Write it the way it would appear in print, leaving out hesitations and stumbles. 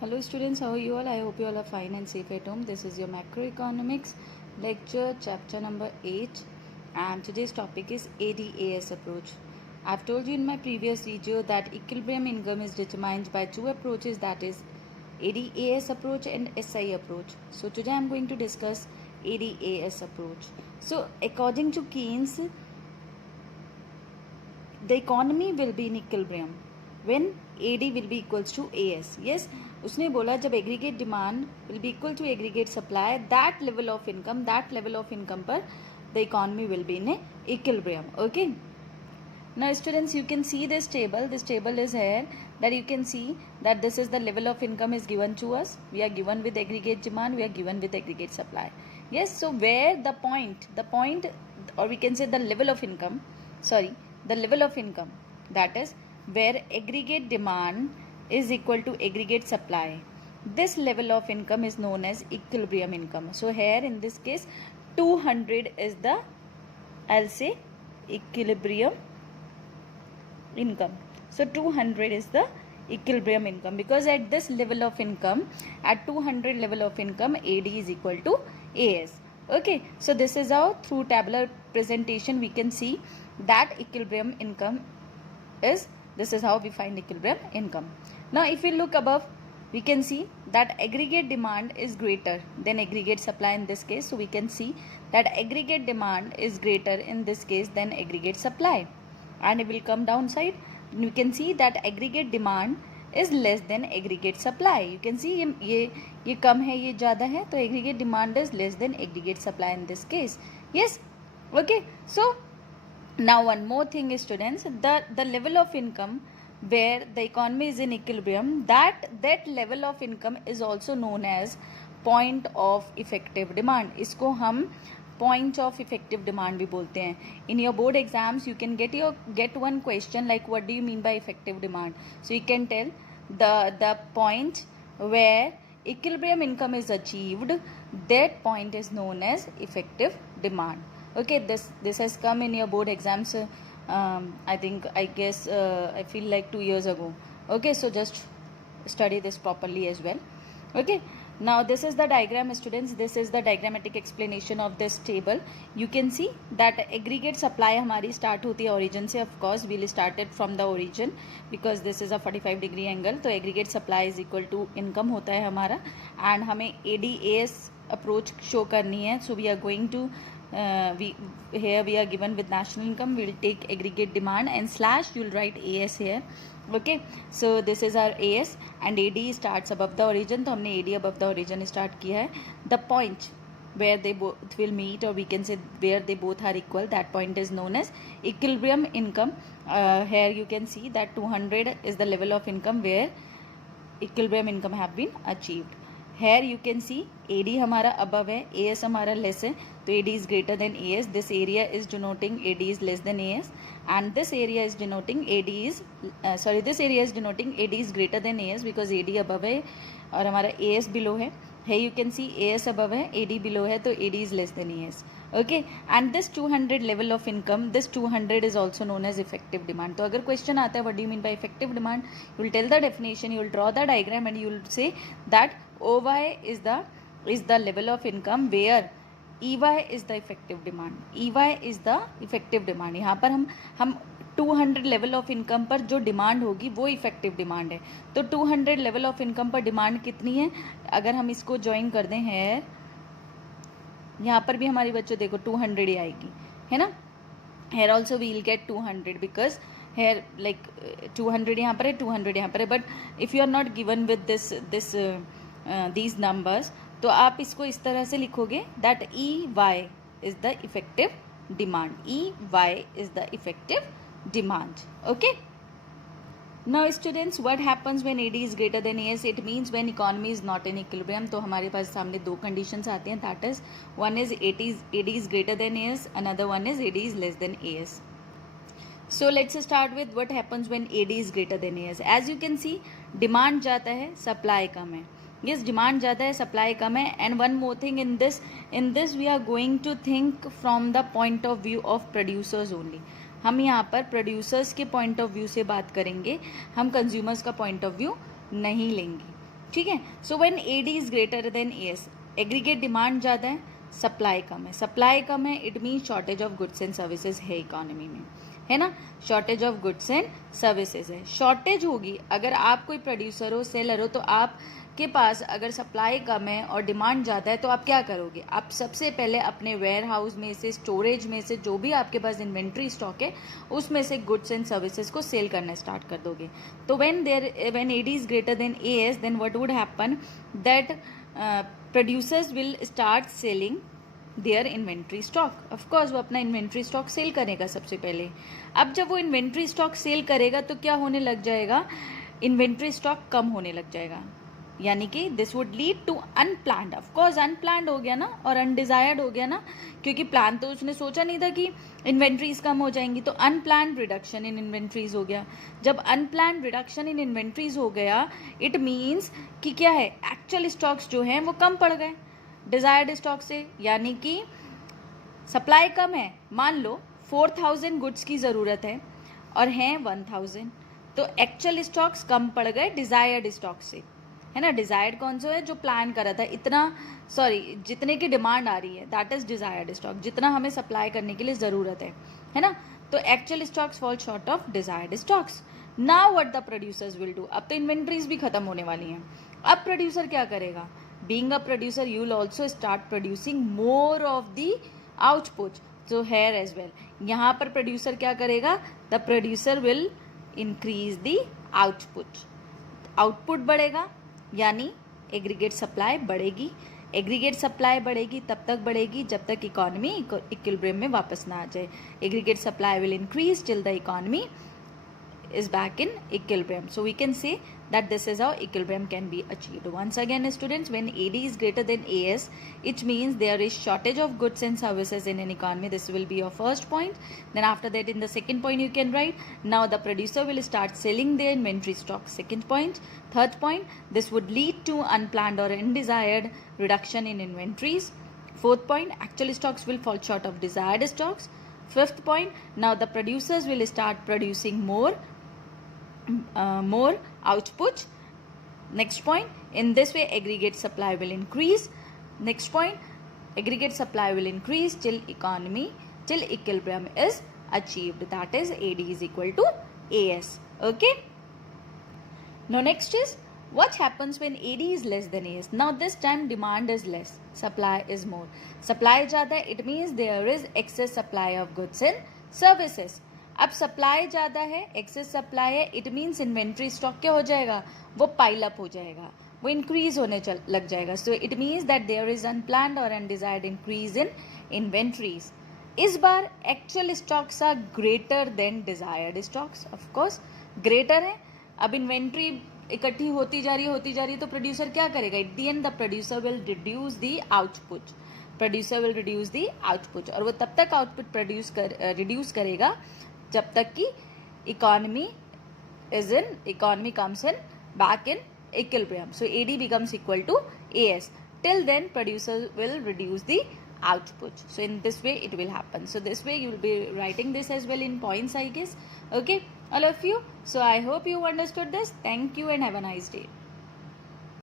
Hello students, how are you all? I hope you all are fine and safe at home. This is your macroeconomics lecture chapter number 8 and today's topic is ADAS approach. I've told you in my previous video that equilibrium income is determined by two approaches, that is ADAS approach and SI approach. So today I'm going to discuss ADAS approach. So according to Keynes, the economy will be in equilibrium when AD will be equals to AS. Yes, उसने बोला जब aggregate demand will be equal to aggregate supply, that level of income पर the economy will be in equilibrium. Okay, now students, you can see this table is here, that you can see that this is the level of income is given to us. We are given with aggregate demand, we are given with aggregate supply. Yes, so where the point or we can say the level of income, that is where aggregate demand is equal to aggregate supply, this level of income is known as equilibrium income. So here in this case 200 is the, I'll say, equilibrium income. So 200 is the equilibrium income, because at this level of income, at 200 level of income, AD is equal to AS. Okay, so this is how through tabular presentation we can see that equilibrium income is, this is how we find equilibrium income. Now if we look above, we can see that aggregate demand is greater than aggregate supply in this case. So we can see that aggregate demand is greater in this case than aggregate supply, and it will come downside. You can see that aggregate demand is less than aggregate supply. You can see ये कम है, ये ज़्यादा है, तो aggregate demand is less than aggregate supply in this case. Yes, okay. So now one more thing is, students, the level of income where the economy is in equilibrium, that level of income is also known as point of effective demand. इसको हम point of effective demand भी बोलते हैं. In your board exams you can get one question like what do you mean by effective demand. So you can tell the point where equilibrium income is achieved, that point is known as effective demand. Okay, this has come in your board exams, I feel like 2 years ago. Okay, so just study this properly as well. Okay, now this is the diagram, students. This is the diagrammatic explanation of this table. You can see that aggregate supply हमारी start होती है origin से. Of course we'll start it from the origin because this is a 45-degree angle. तो aggregate supply is equal to income होता है हमारा, and हमें ADAS approach show करनी है. So we are going to here we are given with national income. We will take aggregate demand and slash you will write AS here. Okay, so this is our AS and AD starts above the origin. तो हमने AD above the origin start किया है. The point where they both will meet, or we can say where they both are equal, that point is known as equilibrium income. Here you can see that 200 is the level of income where equilibrium income have been achieved. Here you can see AD हमारा above है, AS हमारा less है, तो AD is greater than AS. This area is denoting AD is less than AS, and this area is denoting this area is denoting AD is greater than AS because AD above है और हमारा AS below है. Here you can see AS above है, AD below है, तो AD is less than AS. Okay, and this 200 level of income, this 200 is also known as effective demand. तो अगर question आता है what do you mean by effective demand, you will tell the definition, you will draw the diagram and you will say that OY is the level of income where EY is the effective demand. EY is the effective demand. यहाँ पर हम 200 level of income पर जो demand होगी वो effective demand है. तो 200 level of income पर डिमांड कितनी है, अगर हम इसको ज्वाइन कर दें है, यहाँ पर भी हमारी बच्चों देखो 200 ही आएगी, है ना. Here also we will get 200 because here like 200 यहाँ पर है, 200 यहाँ पर है. But if you are not given with these numbers, तो आप इसको इस तरह से लिखोगे that EY is the effective demand. EY is the effective demand. Okay. Now students, what happens when AD is greater than AS? It means when economy is not in equilibrium. तो हमारे पास सामने दो conditions आती हैं. That is, one is AD is greater than AS, another one is AD is less than AS. So let's start with what happens when AD is greater than AS. As you can see, demand ज़्यादा है, supply कम है. Yes, demand ज़्यादा है, supply कम है. And one more thing in this we are going to think from the point of view of producers only. हम यहाँ पर producers के पॉइंट ऑफ व्यू से बात करेंगे, हम कंज्यूमर्स का पॉइंट ऑफ व्यू नहीं लेंगे. ठीक है. So when AD is greater than AS, aggregate demand ज़्यादा है, सप्लाई कम है. सप्लाई कम है, it mean shortage of goods and services है इकोनॉमी में, है ना. Shortage of goods and services है. शॉर्टेज होगी अगर आप कोई प्रोड्यूसर हो, सेलर हो, तो आपके पास अगर सप्लाई कम है और डिमांड ज़्यादा है तो आप क्या करोगे? आप सबसे पहले अपने वेयर हाउस में से, स्टोरेज में से, जो भी आपके पास इन्वेंट्री स्टॉक है उसमें से गुड्स एंड सर्विसेज को सेल करना स्टार्ट कर दोगे. तो when AD is greater than AS, then what would happen that producers will start selling their inventory stock. Of course वो अपना इन्वेंट्री स्टॉक सेल करेगा सबसे पहले. अब जब वो इन्वेंट्री स्टॉक सेल करेगा तो क्या होने लग जाएगा? इन्वेंट्री स्टॉक कम होने लग जाएगा. यानी कि this would lead to unplanned. Of course unplanned हो गया ना, और अनडिजायर्ड हो गया ना, क्योंकि प्लान तो उसने सोचा नहीं था कि इन्वेंट्रीज कम हो जाएंगी. तो अनप्लान्ड रिडक्शन इन इन्वेंट्रीज हो गया. जब अनप्लान्ड रिडक्शन इन इन्वेंट्रीज हो गया, इट मीन्स कि क्या है, एक्चुअल स्टॉक्स जो हैं वो कम पड़ गए डिजायर्ड स्टॉक से. यानी कि सप्लाई कम है. मान लो 4000 गुड्स की ज़रूरत है और हैं 1000, तो एक्चुअल स्टॉक्स कम पड़ गए डिजायर्ड स्टॉक से, है ना. डिजायर्ड कौन सा है? जो प्लान करा था इतना, जितने की डिमांड आ रही है, दैट इज डिजायर्ड स्टॉक, जितना हमें सप्लाई करने के लिए ज़रूरत है ना. तो actual stocks fall short of desired stocks. Now what the producers will do. अब तो इन्वेंट्रीज भी खत्म होने वाली हैं. अब प्रोड्यूसर क्या करेगा? Being a producer, you will also start producing more of the output. So here as well, यहाँ पर प्रोड्यूसर क्या करेगा? The producer will increase the output. Output बढ़ेगा यानी एग्रीगेट सप्लाई बढ़ेगी. एग्रीगेट सप्लाई बढ़ेगी तब तक बढ़ेगी जब तक इकोनॉमी इक्विलिब्रियम में वापस ना आ जाए. Aggregate supply will increase till the economy is back in equilibrium. So we can say that this is how equilibrium can be achieved. Once again, students, when AD is greater than AS, it means there is shortage of goods and services in an economy. This will be your first point. Then after that, in the second point, you can write, now the producer will start selling their inventory stock. Second point. Third point, this would lead to unplanned or undesired reduction in inventories. Fourth point, actual stocks will fall short of desired stocks. Fifth point, now the producers will start producing more output. Next point, in this way aggregate supply will increase. Next point, aggregate supply will increase till equilibrium is achieved, that is AD is equal to AS. Okay, now next is what happens when AD is less than AS. Now this time demand is less, supply is more. Supply ज़्यादा है, it means there is excess supply of goods and services. अब supply ज़्यादा है, excess supply है, it means inventory stock क्या हो जाएगा? वो पाइल अप हो जाएगा, वो इंक्रीज होने लग जाएगा. So it means that there is unplanned और अनडिजायर्ड इंक्रीज इन इन्वेंट्रीज. इस बार actual stocks are greater than desired stocks. Of course greater है. अब इन्वेंट्री इकट्ठी होती जा रही है तो प्रोड्यूसर क्या करेगा? At the end the producer will reduce the output. और वो तब तक आउटपुट रिड्यूस करेगा जब तक कि economy comes in back in equilibrium. So AD becomes equal to AS. Till then producer will reduce the output. So in this way it will happen. So this way you will be writing this as well in points, I guess. Okay, all of you. So I hope you understood this. Thank you and have a nice day.